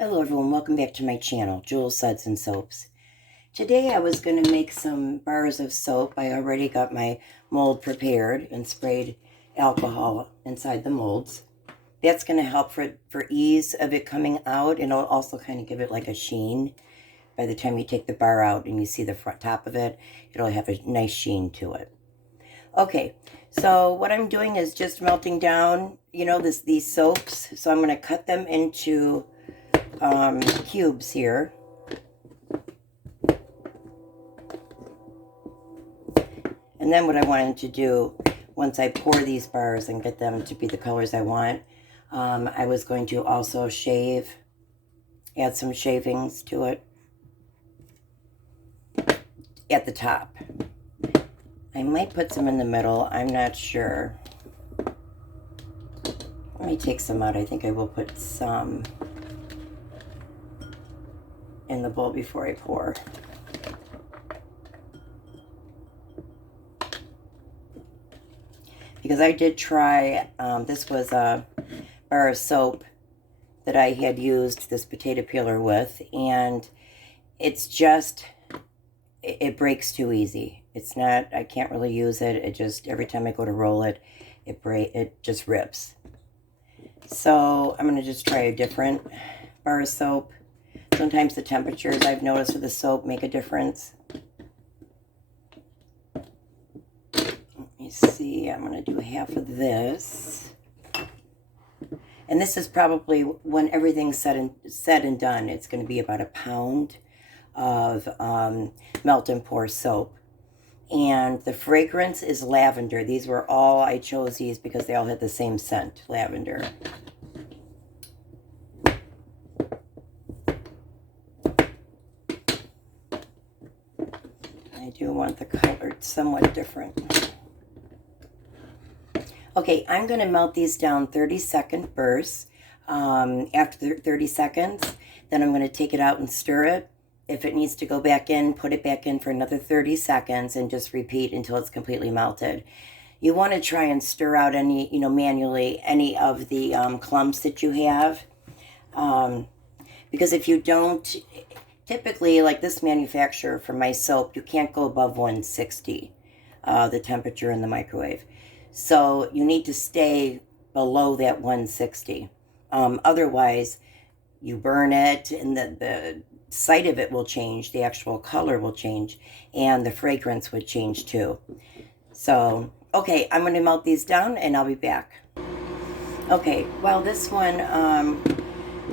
Hello everyone, welcome back to my channel, Jewel Suds and Soaps. Today I was going to make some bars of soap. I already got my mold prepared and sprayed alcohol inside the molds. That's going to help for ease of it coming out, and it'll also kind of give it like a sheen. By the time you take the bar out and you see the front top of it, it'll have a nice sheen to it. Okay, so what I'm doing is just melting down, these soaps. So I'm going to cut them into cubes here. And then what I wanted to do, once I pour these bars and get them to be the colors I want, I was going to also add some shavings to it at the top. I might put some in the middle, I'm not sure. Let me take some out. I think I will put some in the bowl before I pour. Because I did try, this was a bar of soap that I had used this potato peeler with, and it's just, it breaks too easy. It's not, I can't really use it. It just, every time I go to roll it, it just rips. So I'm going to just try a different bar of soap. Sometimes the temperatures I've noticed with the soap make a difference. Let me see, I'm going to do half of this. And this is probably, when everything's said and done, it's going to be about a pound of melt and pour soap. And the fragrance is lavender. These were all, I chose these because they all had the same scent, lavender. I do want the color somewhat different. Okay, I'm going to melt these down 30-second bursts. After 30 seconds, then I'm going to take it out and stir it. If it needs to go back in, put it back in for another 30 seconds and just repeat until it's completely melted. You want to try and stir out any, manually, any of the clumps that you have. Because if you don't, typically, like this manufacturer for my soap, you can't go above 160, the temperature in the microwave. So you need to stay below that 160. Otherwise, you burn it, and the sight of it will change, the actual color will change, and the fragrance would change too. So, okay, I'm going to melt these down, and I'll be back. Okay, while this one,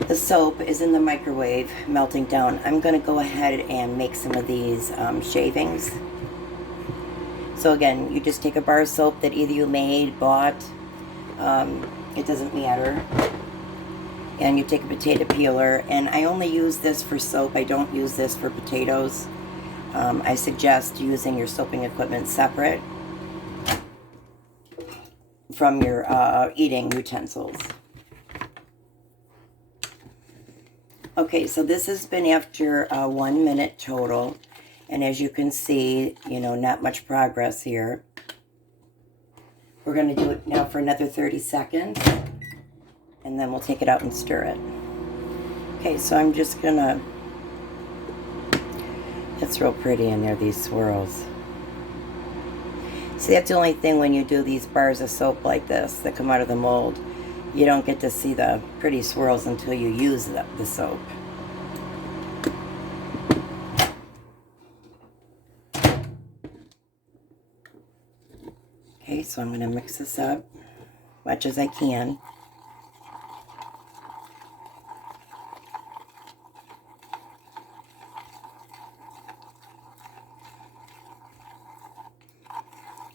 the soap is in the microwave melting down, I'm going to go ahead and make some of these shavings. So again, you just take a bar of soap that either you made, bought, it doesn't matter. And you take a potato peeler, and I only use this for soap. I don't use this for potatoes. I suggest using your soaping equipment separate from your eating utensils. Okay, so this has been after 1 minute total. And as you can see, not much progress here. We're going to do it now for another 30 seconds. And then we'll take it out and stir it. Okay, so I'm just going to... It's real pretty in there, these swirls. See, that's the only thing when you do these bars of soap like this that come out of the mold. You don't get to see the pretty swirls until you use the soap. Okay, so I'm going to mix this up as much as I can.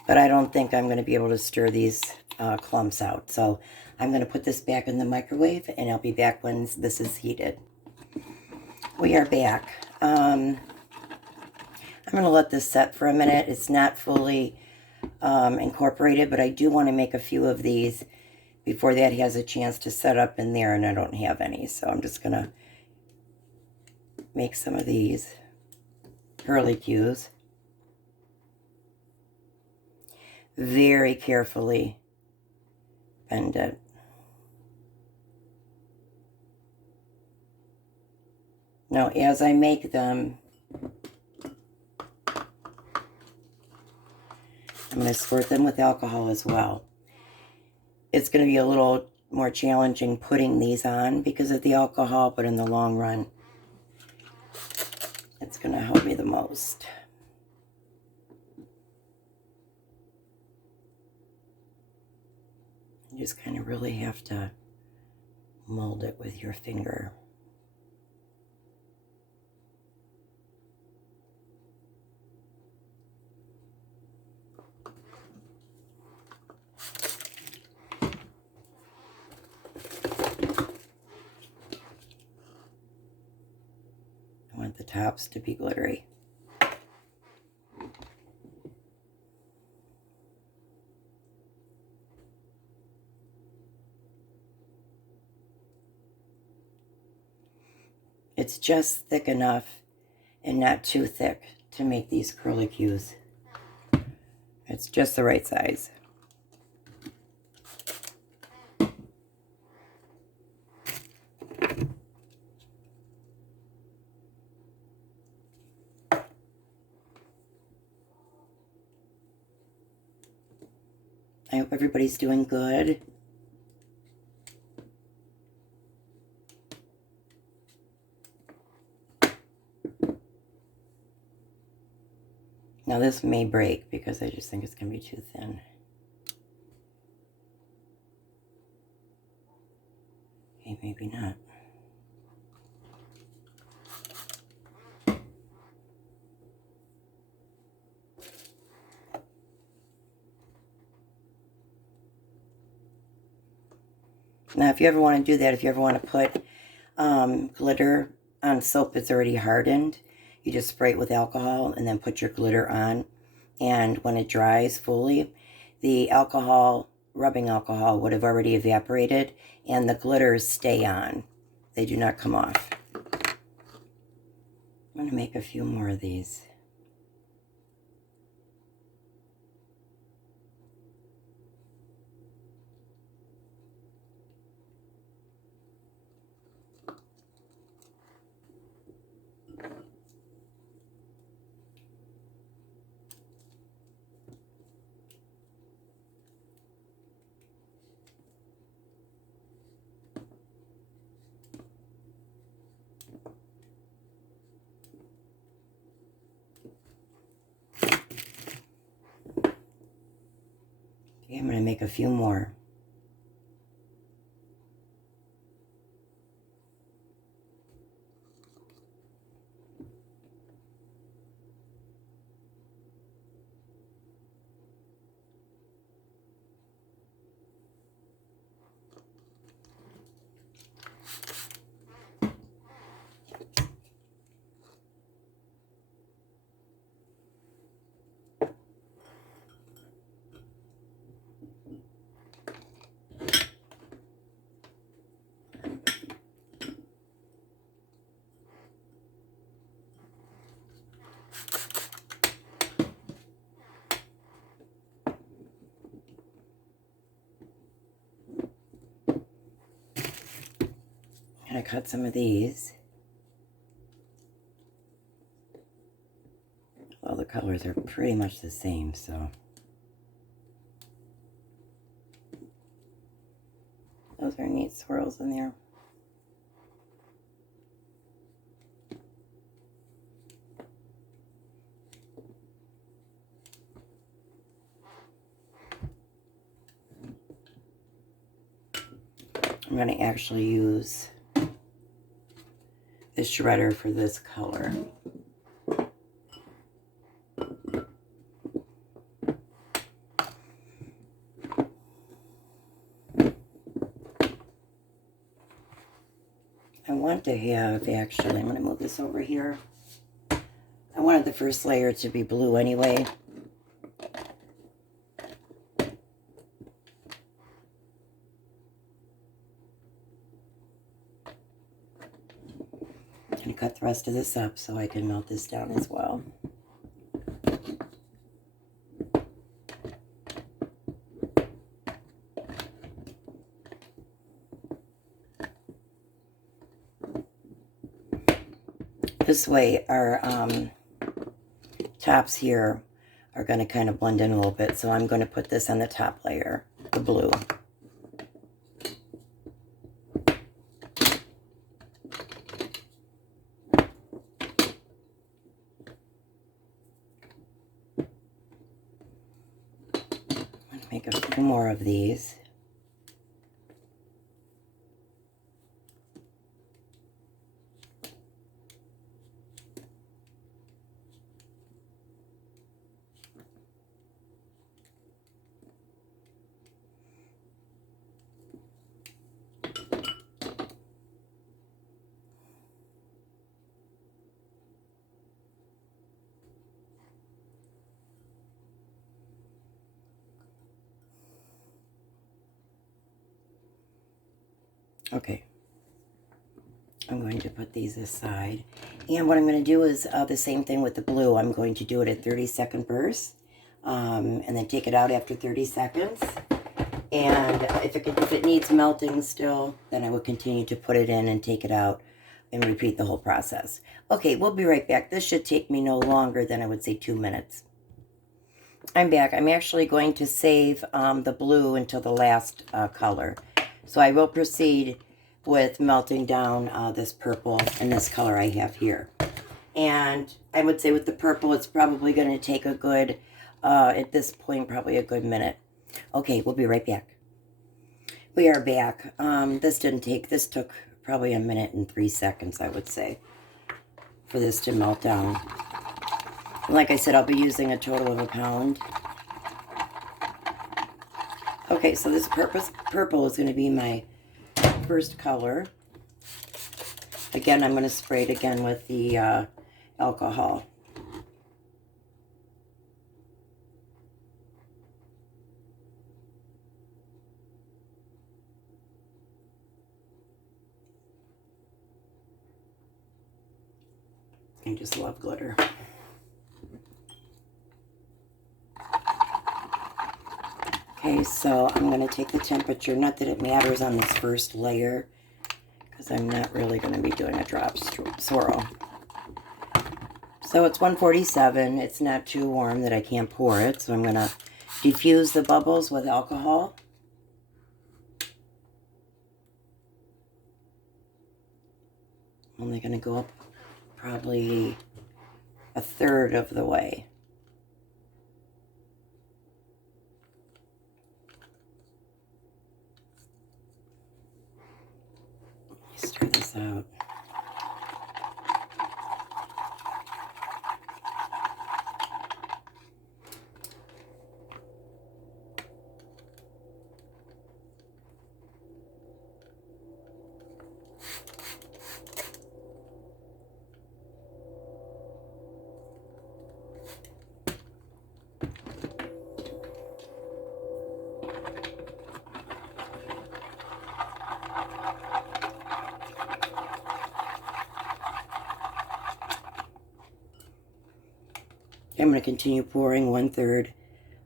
But I don't think I'm going to be able to stir these clumps out. So I'm going to put this back in the microwave, and I'll be back when this is heated. We are back. I'm going to let this set for a minute. It's not fully incorporated, but I do want to make a few of these before that has a chance to set up in there, and I don't have any. So I'm just going to make some of these curlicues. Very carefully bend it. Now, as I make them, I'm going to squirt them with alcohol as well. It's going to be a little more challenging putting these on because of the alcohol, but in the long run, it's going to help me the most. You just kind of really have to mold it with your finger. I want the tops to be glittery. It's just thick enough and not too thick to make these curlicues. It's just the right size. I hope everybody's doing good. Now this may break because I just think it's going to be too thin. Okay, maybe not. Now if you ever want to do that, if you ever want to put glitter on soap that's already hardened, you just spray it with alcohol and then put your glitter on. And when it dries fully, the alcohol, rubbing alcohol, would have already evaporated and the glitters stay on. They do not come off. I'm going to make a few more of these. Okay, I'm going to make a few more. I'm going to cut some of these. Well, the colors are pretty much the same, so. Those are neat swirls in there. I'm going to actually use the shredder for this color. I want to have, actually, I'm going to move this over here. I wanted the first layer to be blue anyway. I'm going to cut the rest of this up so I can melt this down as well. This way our tops here are going to kind of blend in a little bit. So I'm going to put this on the top layer, the blue. Make a few more of these. Okay, I'm going to put these aside. And what I'm going to do is the same thing with the blue. I'm going to do it at 30-second bursts, and then take it out after 30 seconds. And if it needs melting still, then I will continue to put it in and take it out and repeat the whole process. Okay, we'll be right back. This should take me no longer than, I would say, 2 minutes. I'm back. I'm actually going to save the blue until the last color. So I will proceed with melting down this purple and this color I have here. And I would say with the purple, it's probably going to take a good, at this point, probably a good minute. Okay, we'll be right back. We are back. This took probably 1 minute and 3 seconds, I would say, for this to melt down. And like I said, I'll be using a total of 1 pound. Okay, so this purple is going to be my first color. Again, I'm going to spray it again with the alcohol. I just love glitter. Okay, so I'm going to take the temperature, not that it matters on this first layer, because I'm not really going to be doing a drop swirl. So it's 147. It's not too warm that I can't pour it, so I'm going to diffuse the bubbles with alcohol. I'm only going to go up probably 1/3 of the way. Stir this out. I'm going to continue pouring 1/3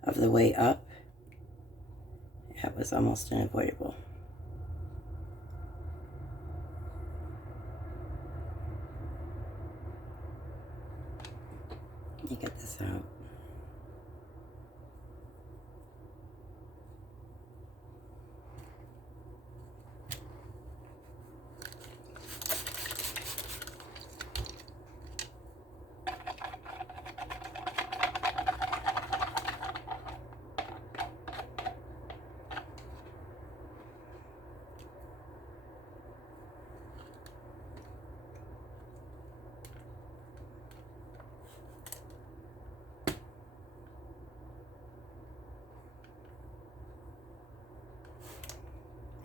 of the way up. That was almost unavoidable. Let me get this out.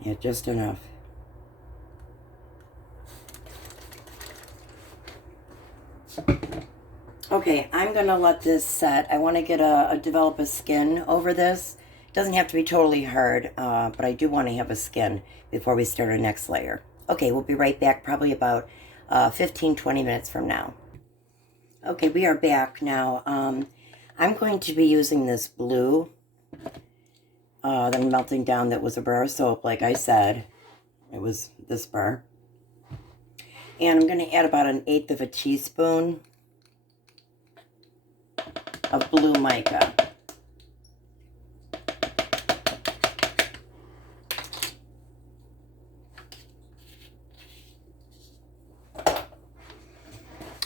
Yeah, just enough. Okay, I'm going to let this set. I want to get develop a skin over this. It doesn't have to be totally hard, but I do want to have a skin before we start our next layer. Okay, we'll be right back probably about 15-20 minutes from now. Okay, we are back now. I'm going to be using this blue that I'm melting down, that was a bar of soap, like I said. It was this bar. And I'm going to add about 1/8 of a teaspoon of blue mica.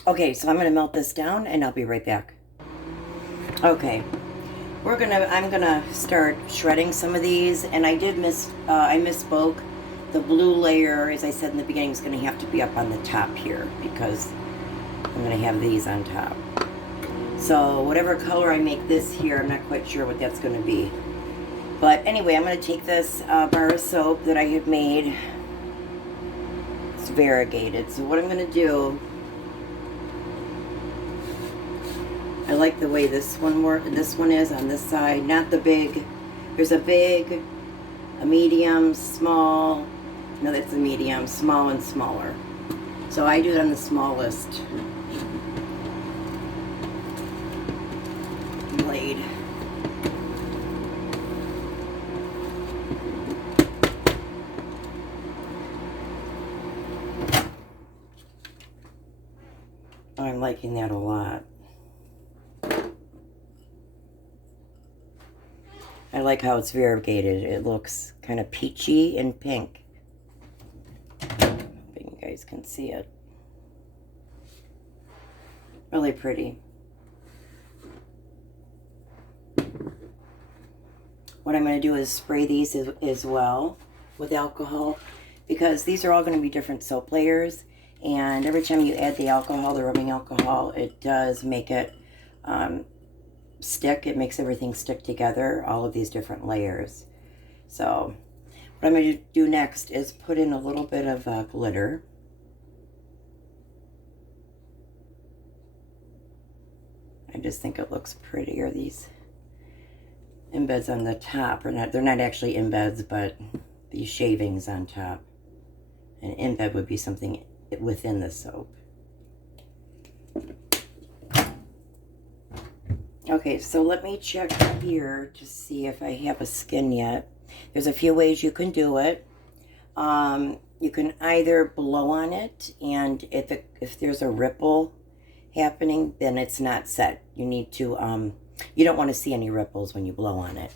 Okay, so I'm going to melt this down and I'll be right back. Okay, I'm gonna start shredding some of these, and I misspoke. The blue layer, as I said in the beginning, is gonna have to be up on the top here because I'm gonna have these on top. So whatever color I make this here, I'm not quite sure what that's gonna be. But anyway, I'm gonna take this bar of soap that I had made. It's variegated. So what I'm gonna do, I like the way this one is on this side, not the big. There's a big, a medium, small. No, that's a medium, small and smaller. So I do it on the smallest blade. I'm liking that a lot. I like how it's variegated. It looks kind of peachy and pink. Hoping you guys can see it. Really pretty. What I'm going to do is spray these as well with alcohol, because these are all going to be different soap layers, and every time you add the alcohol, the rubbing alcohol, it does make it stick. It makes everything stick together, all of these different layers. So what I'm going to do next is put in a little bit of glitter. I just think it looks prettier. These embeds on the top they're not actually embeds, but these shavings on top. An embed would be something within the soap. Okay, so let me check here to see if I have a skin yet. There's a few ways you can do it. You can either blow on it, and if there's a ripple happening, then it's not set. You need to, you don't want to see any ripples when you blow on it.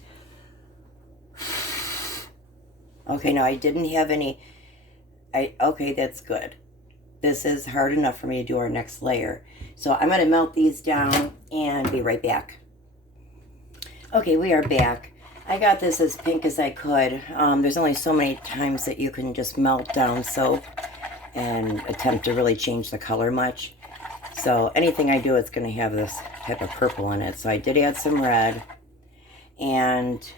Okay, no, I didn't have any. Okay, that's good. This is hard enough for me to do our next layer. So I'm going to melt these down and be right back. Okay, we are back. I got this as pink as I could. There's only so many times that you can just melt down soap and attempt to really change the color much. So anything I do, it's going to have this type of purple in it. So I did add some red, and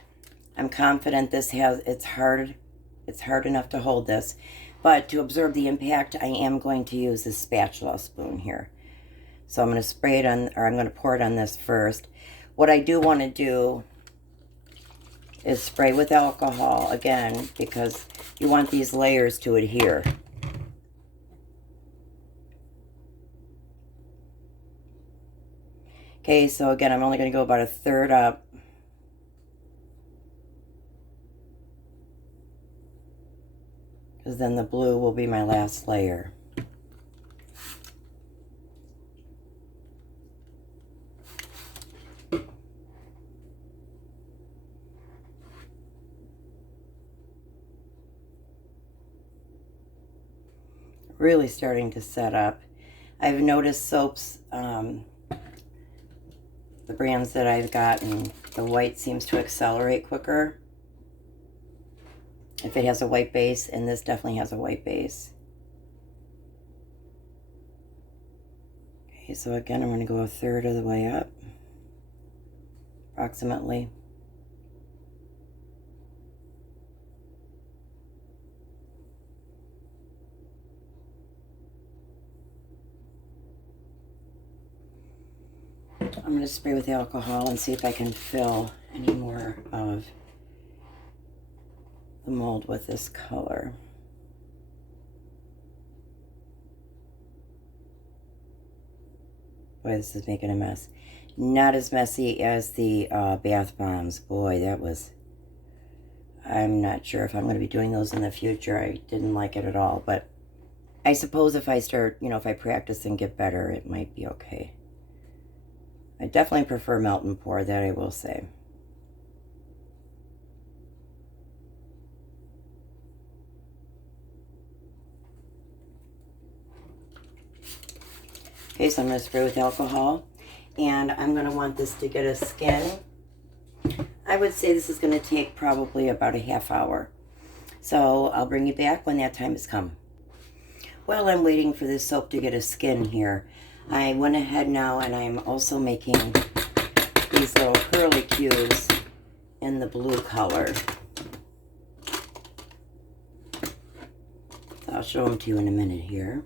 I'm confident it's hard enough to hold this. But to absorb the impact, I am going to use this spatula spoon here. So I'm going to spray it on, or I'm going to pour it on this first. What I do want to do is spray with alcohol again, because you want these layers to adhere. Okay, so again, I'm only going to go about 1/3 up. Because then the blue will be my last layer. Really starting to set up. I've noticed soaps, the brands that I've gotten, the white seems to accelerate quicker if it has a white base, and this definitely has a white base. Okay, so again, I'm going to go 1/3 of the way up, approximately. I'm going to spray with the alcohol and see if I can fill any more of the mold with this color. Boy, this is making a mess. Not as messy as the bath bombs. Boy, that was... I'm not sure if I'm going to be doing those in the future. I didn't like it at all, but I suppose if I start, if I practice and get better, it might be okay. I definitely prefer melt and pour, that I will say. Okay, so I'm going to spray with alcohol, and I'm going to want this to get a skin. I would say this is going to take probably about a half hour. So I'll bring you back when that time has come. While I'm waiting for this soap to get a skin here, I went ahead now and I'm also making these little curlicues in the blue color. So I'll show them to you in a minute here.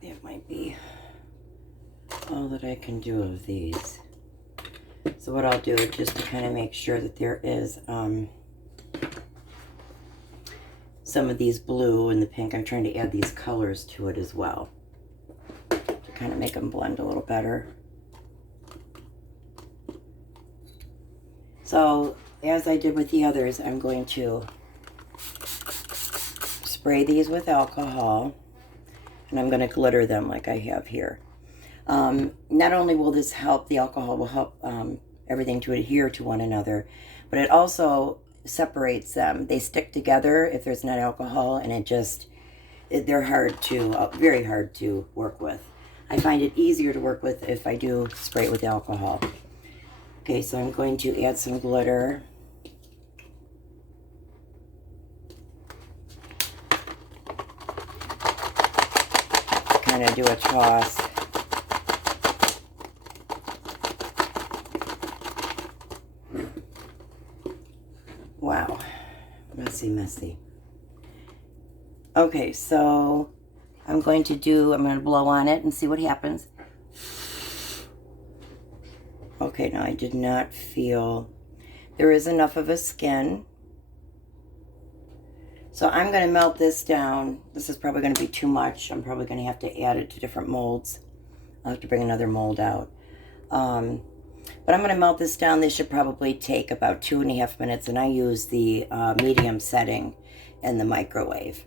That might be all that I can do of these. So what I'll do, just to kind of make sure that there is some of these blue and the pink, I'm trying to add these colors to it as well to kind of make them blend a little better. So as I did with the others, I'm going to spray these with alcohol, and I'm going to glitter them like I have here. Not only will this help, the alcohol will help everything to adhere to one another, but it also separates them. They stick together if there's not alcohol, and they're hard to, very hard to work with. I find it easier to work with if I do spray it with alcohol. Okay, so I'm going to add some glitter. Kind of do a toss. Wow, messy. Okay, so I'm going to blow on it and see what happens. Okay, now I did not feel, there is enough of a skin. So I'm going to melt this down. This is probably going to be too much. I'm probably going to have to add it to different molds. I'll have to bring another mold out. But I'm going to melt this down. This should probably take about 2.5 minutes, and I use the medium setting in the microwave.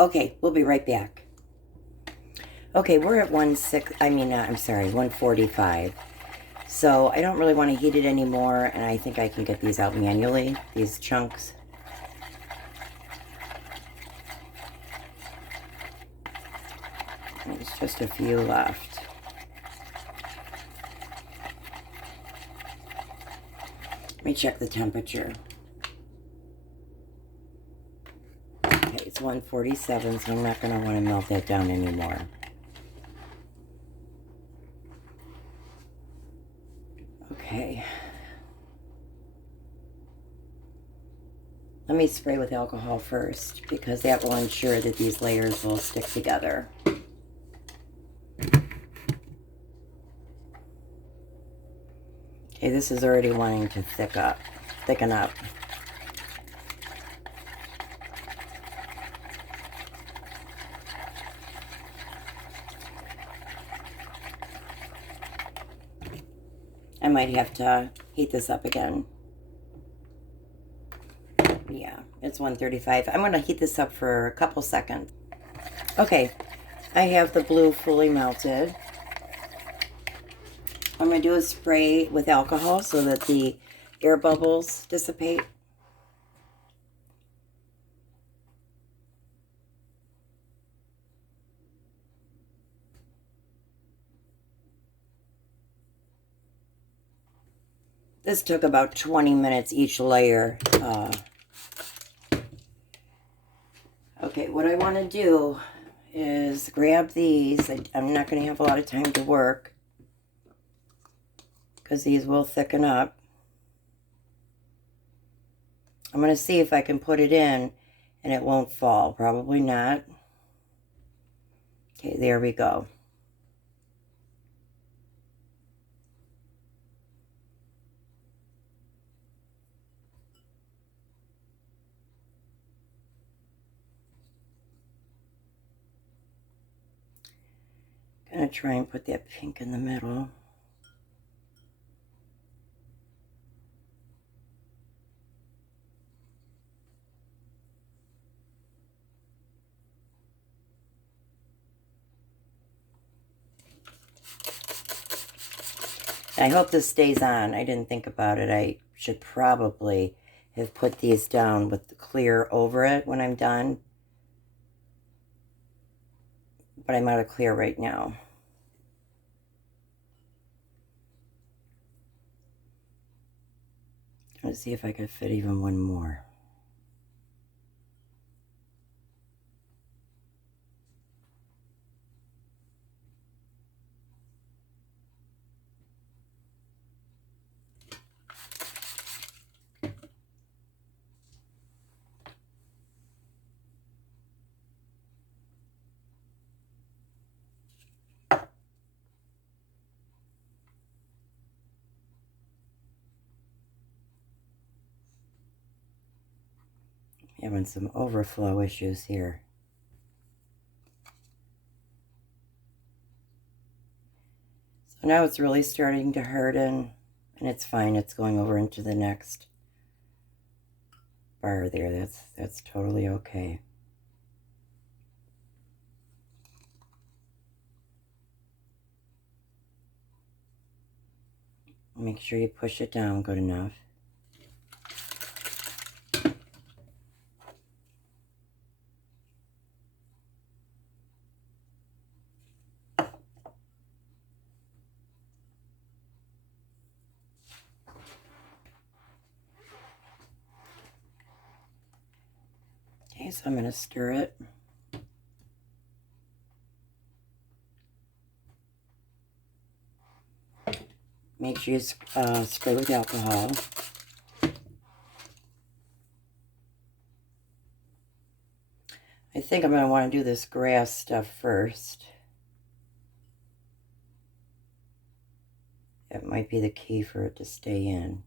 Okay, we'll be right back. Okay, we're at 145. So I don't really want to heat it anymore, and I think I can get these out manually, these chunks. There's just a few left. Let me check the temperature. Okay, it's 147, so I'm not going to want to melt that down anymore. Okay. Let me spray with alcohol first, because that will ensure that these layers will stick together. Okay, this is already wanting to thicken up. I might have to heat this up again. Yeah, it's 135. I'm going to heat this up for a couple seconds. Okay, I have the blue fully melted. What I'm going to do is spray with alcohol so that the air bubbles dissipate. This took about 20 minutes each layer. Okay, what I want to do is grab these. I'm not going to have a lot of time to work, because these will thicken up. I'm going to see if I can put it in and it won't fall. Probably not. Okay, there we go. I'm going to try and put that pink in the middle. I hope this stays on. I didn't think about it. I should probably have put these down with the clear over it when I'm done. But I'm out of clear right now. Let's see if I could fit even one more. Having some overflow issues here. So now it's really starting to harden, and it's fine. It's going over into the next bar there. That's totally okay. Make sure you push it down good enough. Okay, so I'm going to stir it. Make sure you spray with alcohol. I think I'm going to want to do this grass stuff first. That might be the key for it to stay in.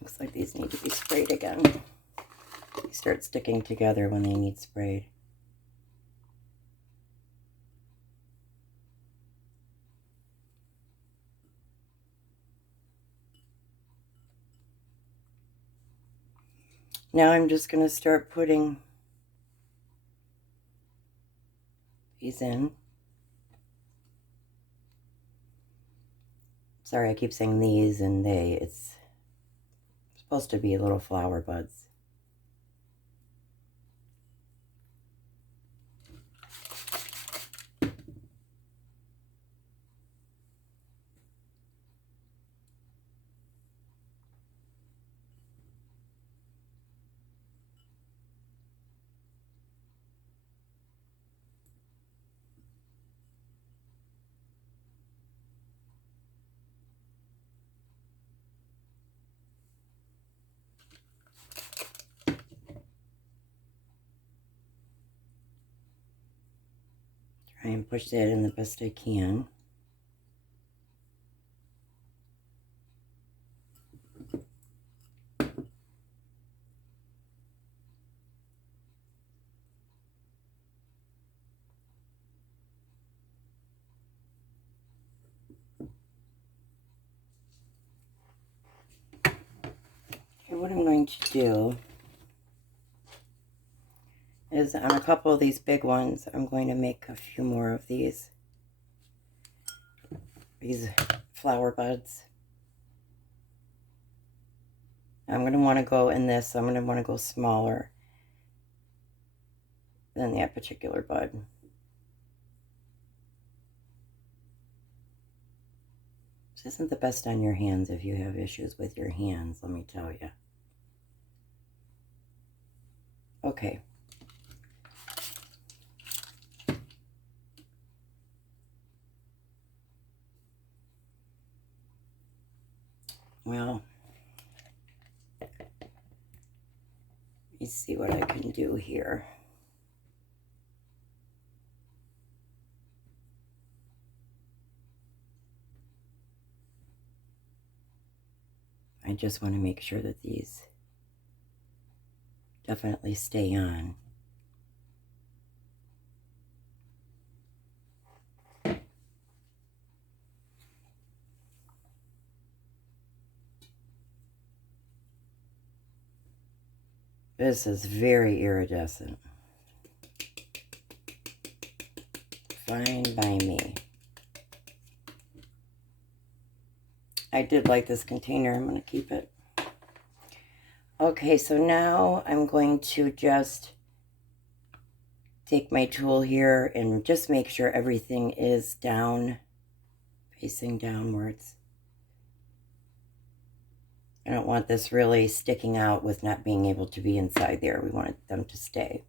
Looks like these need to be sprayed again. They start sticking together when they need sprayed. Now I'm just going to start putting these in. Sorry, I keep saying these and they. It's supposed to be little flower buds. Try and push that in the best I can. Okay, what I'm going to do is on a couple of these big ones, I'm going to make a few more of these flower buds. I'm going to want to go in this, so I'm going to want to go smaller than that particular bud. This isn't the best on your hands if you have issues with your hands, let me tell you. Okay. Well, let's see what I can do here. I just want to make sure that these definitely stay on. This is very iridescent. Fine by me. I did like this container. I'm going to keep it. Okay, so now I'm going to just take my tool here and just make sure everything is down, facing downwards. I don't want this really sticking out with not being able to be inside there. We want them to stay.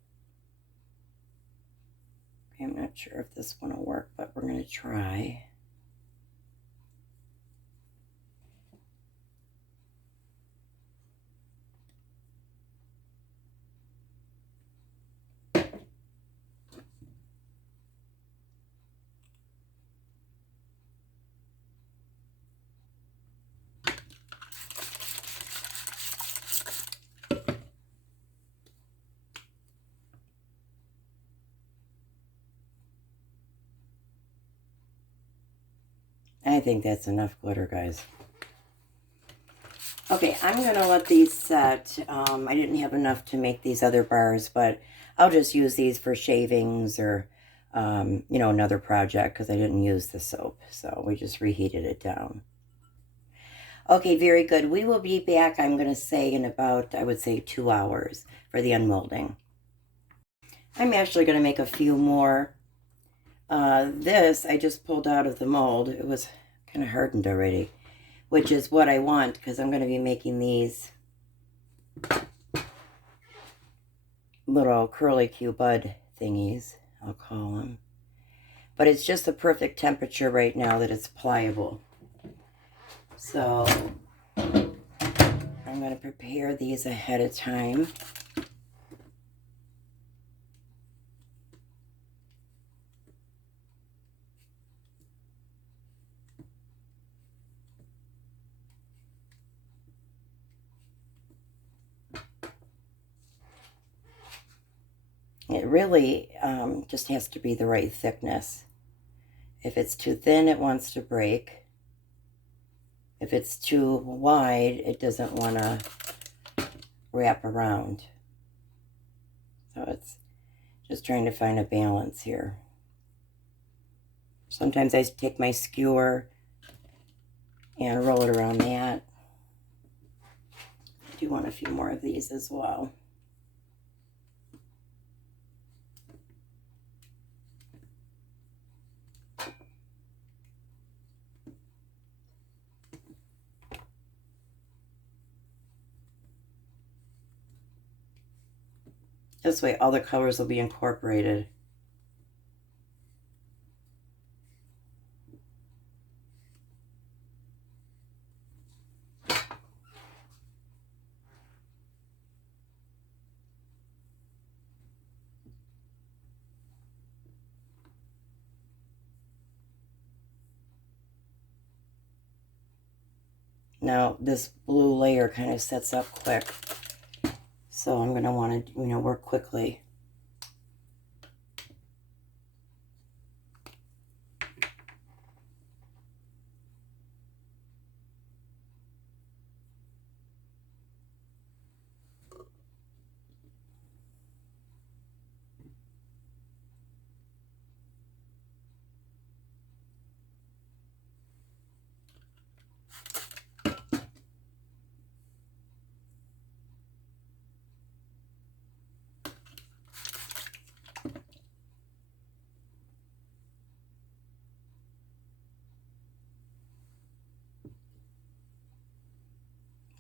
Okay, I'm not sure if this one will work, but we're going to try. I think that's enough glitter, guys. Okay, I'm going to let these set. I didn't have enough to make these other bars, but I'll just use these for shavings or, you know, another project because I didn't use the soap. So we just reheated it down. Okay, very good. We will be back, I'm going to say, in about, I would say, 2 hours for the unmolding. I'm actually going to make a few more. This I just pulled out of the mold. It was kind of hardened already, which is what I want because I'm going to be making these little curly Q bud thingies, I'll call them. But it's just the perfect temperature right now that it's pliable. So I'm going to prepare these ahead of time. It really just has to be the right thickness. If it's too thin, it wants to break. If it's too wide, it doesn't want to wrap around. So it's just trying to find a balance here. Sometimes I take my skewer and roll it around that. I do want a few more of these as well. This way all the colors will be incorporated. Now this blue layer kind of sets up quick, so I'm going to want to, work quickly.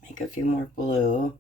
Make a few more blue.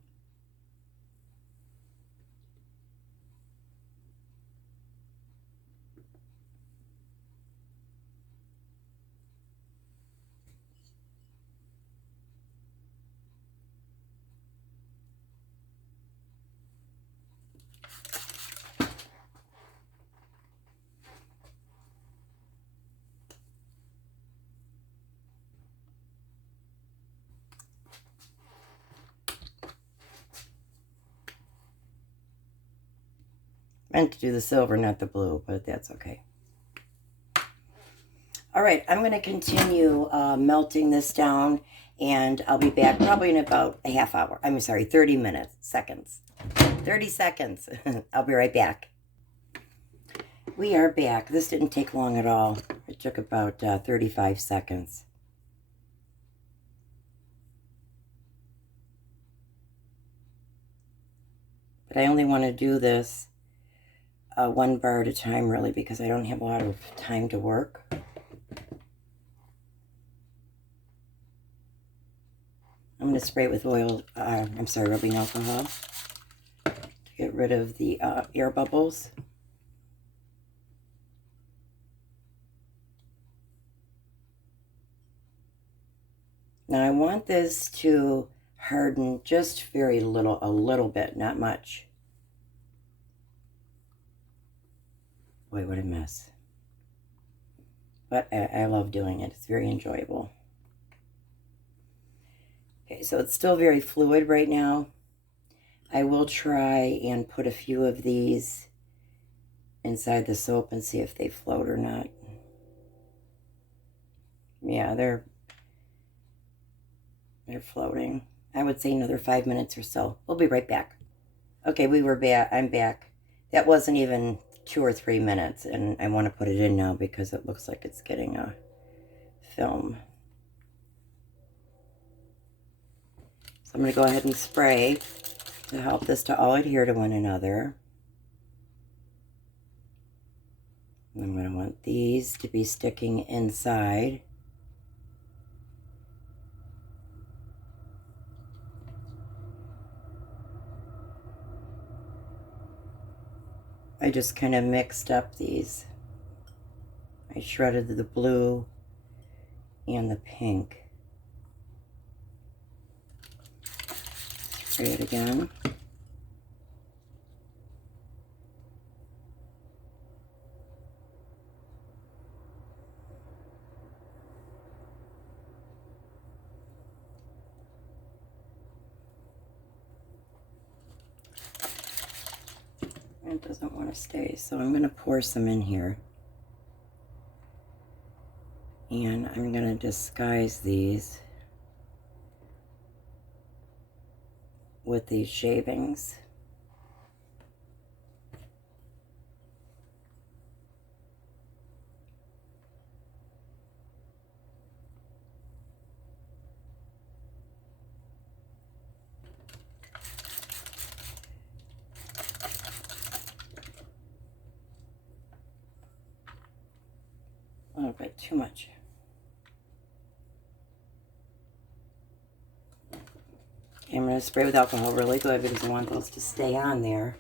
Meant to do the silver, not the blue, but that's okay. All right, I'm going to continue melting this down, and I'll be back probably in about a half hour. I'm sorry, 30 seconds. 30 seconds. I'll be right back. We are back. This didn't take long at all. It took about 35 seconds. But I only want to do this one bar at a time, really, because I don't have a lot of time to work. I'm going to spray it with rubbing alcohol to get rid of the air bubbles. Now I want this to harden just a little bit, not much. Boy, what a mess. But I love doing it. It's very enjoyable. Okay, so it's still very fluid right now. I will try and put a few of these inside the soap and see if they float or not. Yeah, they're floating. I would say another 5 minutes or so. We'll be right back. Okay, we were back. I'm back. That wasn't even 2 or 3 minutes, and I want to put it in now because it looks like it's getting a film. So I'm going to go ahead and spray to help this to all adhere to one another. I'm going to want these to be sticking inside. I just kind of mixed up these. I shredded the blue and the pink. Spray it again. It doesn't want to stay, so I'm going to pour some in here. And I'm going to disguise these with these shavings. A little bit too much. Okay, I'm going to spray with alcohol really good because I want those to stay on there.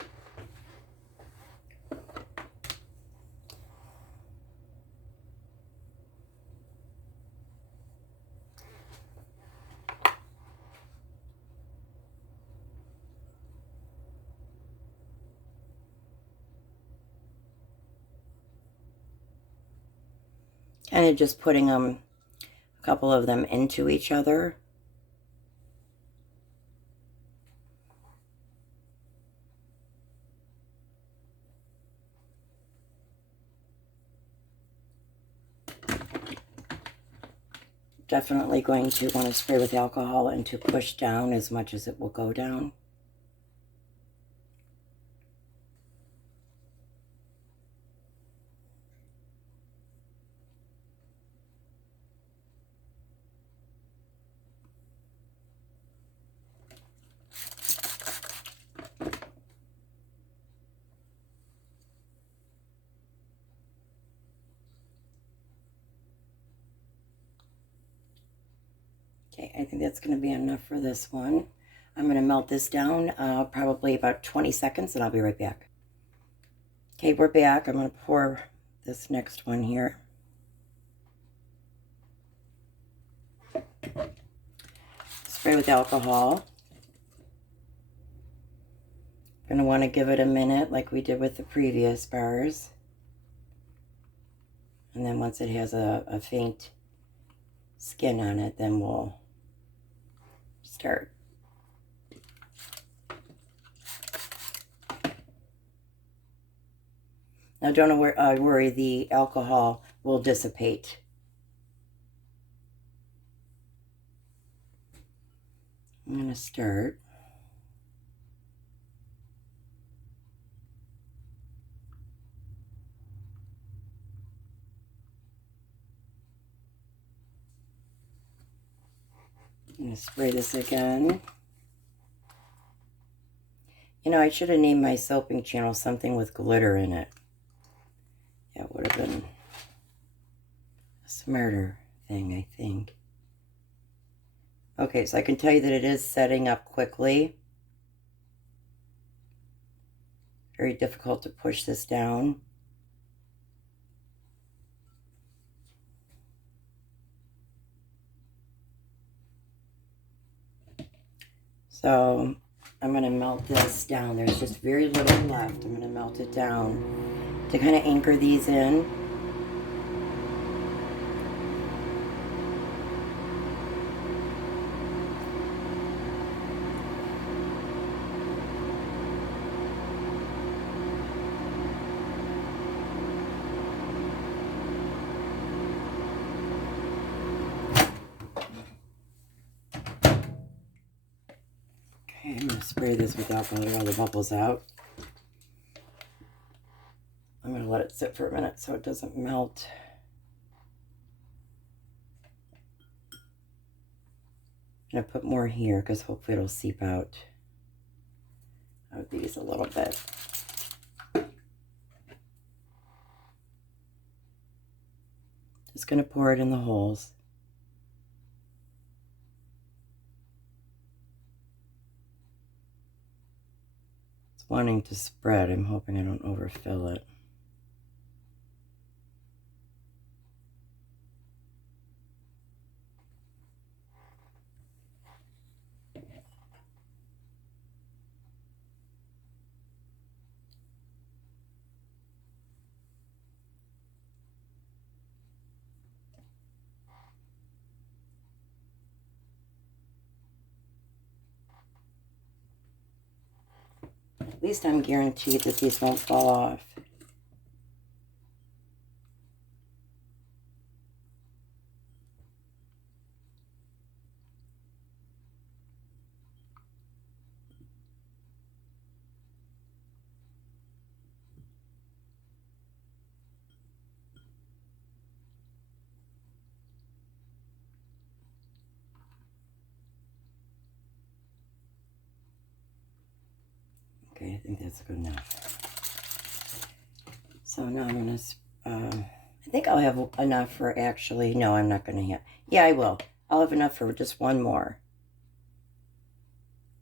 Kind of just putting a couple of them into each other. Definitely going to want to spray with alcohol and to push down as much as it will go down. Okay, I think that's going to be enough for this one. I'm going to melt this down probably about 20 seconds and I'll be right back. Okay, we're back. I'm going to pour this next one here. Spray with alcohol. Going to want to give it a minute like we did with the previous bars. And then once it has a faint skin on it, then we'll start. Now don't worry, the alcohol will dissipate. I'm going to start. I'm going to spray this again. You know, I should have named my soaping channel something with glitter in it. That would have been a smarter thing, I think. Okay, so I can tell you that it is setting up quickly. Very difficult to push this down. So I'm going to melt this down. There's just very little left. I'm going to melt it down to kind of anchor these in. Okay, I'm going to spray this with alcohol to get all the bubbles out. I'm going to let it sit for a minute so it doesn't melt. I'm going to put more here because hopefully it'll seep out of these a little bit. Just going to pour it in the holes. It's wanting to spread. I'm hoping I don't overfill it. At least I'm guaranteed that these won't fall off. Okay, I think that's good enough. So now I'm going to, I think I'll have enough for actually, no, I'm not going to have, yeah, I will. I'll have enough for just one more.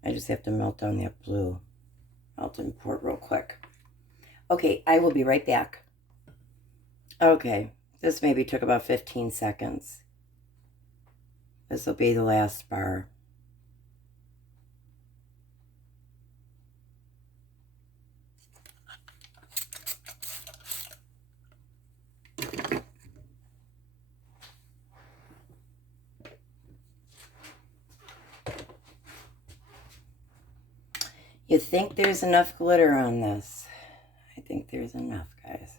I just have to melt down that blue. Melt and pour it real quick. Okay, I will be right back. Okay, this maybe took about 15 seconds. This will be the last bar. You think there's enough glitter on this? I think there's enough, guys.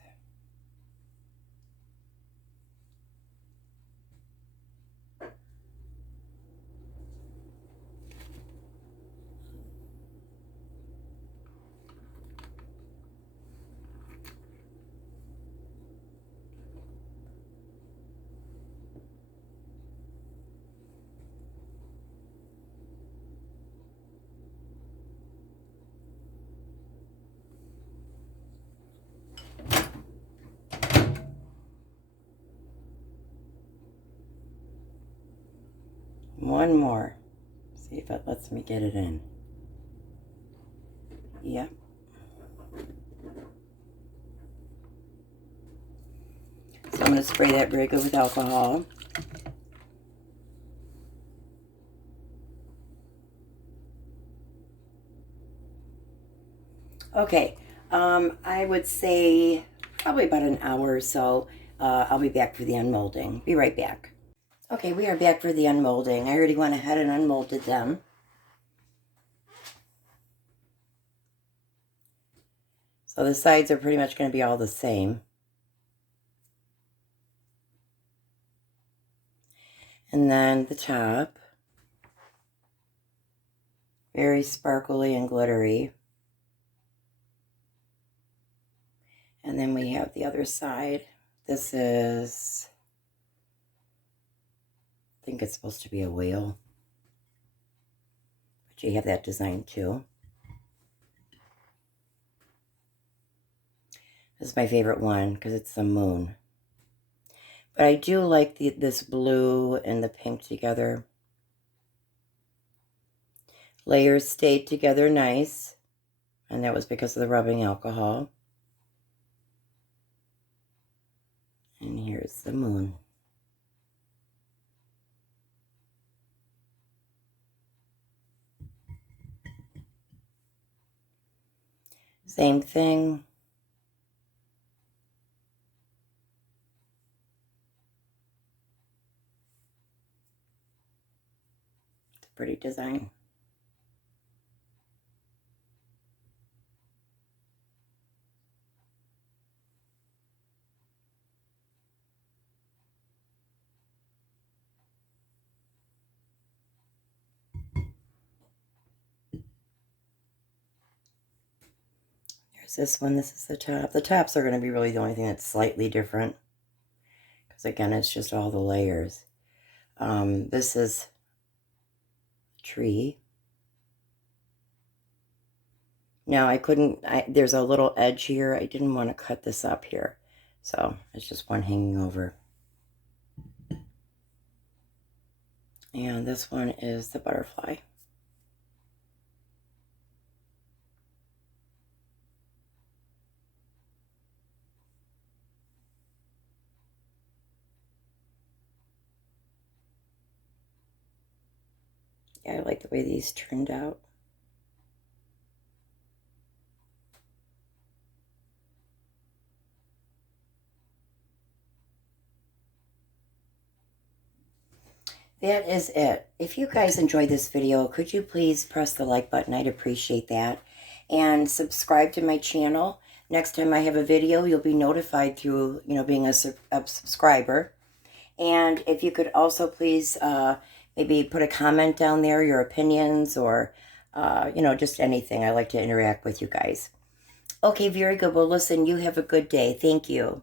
One more. See if it lets me get it in. Yep. So I'm going to spray that very good with alcohol. Okay, I would say probably about an hour or so. I'll be back for the unmolding. Be right back. Okay, we are back for the unmolding. I already went ahead and unmolded them. So the sides are pretty much going to be all the same. And then the top, very sparkly and glittery. And then we have the other side. This is, I think it's supposed to be a whale. But you have that design too. This is my favorite one because it's the moon. But I do like this blue and the pink together. Layers stayed together nice. And that was because of the rubbing alcohol. And here's the moon. Same thing. It's a pretty design. Here's this one. This is the top. The tops are going to be really the only thing that's slightly different. Because again, it's just all the layers. This is a tree. Now I couldn't, there's a little edge here. I didn't want to cut this up here. So it's just one hanging over. And this one is the butterfly. Yeah, I like the way these turned out. That is it. If you guys enjoyed this video, could you please press the like button? I'd appreciate that. And subscribe to my channel. Next time I have a video, you'll be notified through, being a subscriber. And if you could also please maybe put a comment down there, your opinions, or, just anything. I like to interact with you guys. Okay, very good. Well, listen, you have a good day. Thank you.